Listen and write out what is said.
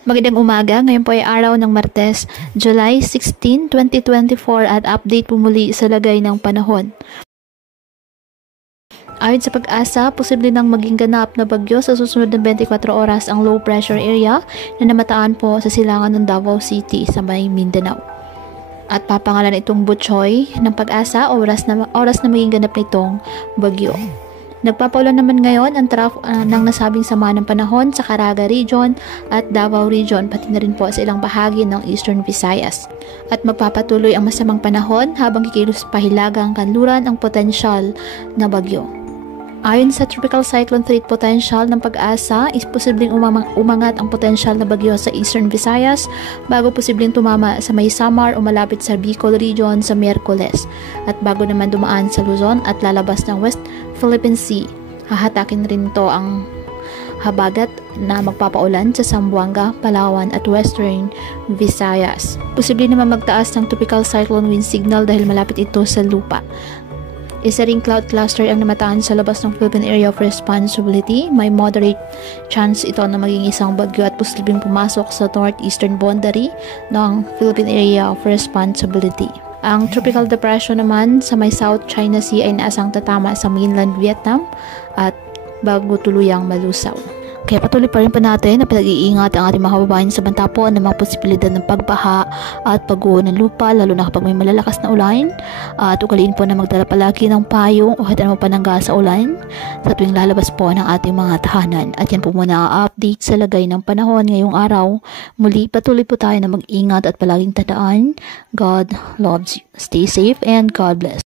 Magandang umaga, ngayon po ay araw ng Martes, July 16, 2024 at update po muli sa lagay ng panahon. Ayon sa Pag-asa, posible nang maging ganap na bagyo sa susunod na 24 oras ang low pressure area na namataan po sa silangan ng Davao City sa may Mindanao. At papangalan itong Butchoy ng Pag-asa oras na maging ganap nitong bagyo. Nagpapaulan naman ngayon ang ng nasabing sama ng panahon sa Caraga Region at Davao Region, pati na rin po sa ilang bahagi ng Eastern Visayas. At magpapatuloy ang masamang panahon habang kikilos pa hilagang kanluran ang potensyal na bagyo. Ayon sa Tropical Cyclone Threat Potential ng Pag-asa, is posibleng umangat ang potensyal na bagyo sa Eastern Visayas bago posibleng tumama sa may Samar o malapit sa Bicol Region sa Miyerkules at bago naman dumaan sa Luzon at lalabas ng West Philippine Sea. Hahatakin rin ito ang habagat na magpapaulan sa Zamboanga, Palawan at Western Visayas. Posible naman magtaas ng tropical cyclone wind signal dahil malapit ito sa lupa. Isa ring cloud cluster ang namataan sa labas ng Philippine Area of Responsibility. May moderate chance ito na maging isang bagyo at posibleng pumasok sa northeastern boundary ng Philippine Area of Responsibility. Ang tropical depression naman sa may South China Sea ay naasang tatama sa mainland Vietnam at bago tuluyang malusaw. Kaya patuloy pa rin natin na pinag-iingat ang ating mga kababayan sa banta po ng mga posibilidad ng pagbaha at pagguho ng lupa, lalo na kapag may malalakas na ulan. At ugaliin po na magdala palagi ng payong o hatan mo panangga sa ulan sa tuwing lalabas po ng ating mga tahanan. At yan po muna ang update sa lagay ng panahon ngayong araw. Muli patuloy po tayo na mag-ingat at palaging tandaan, God loves you. Stay safe and God bless.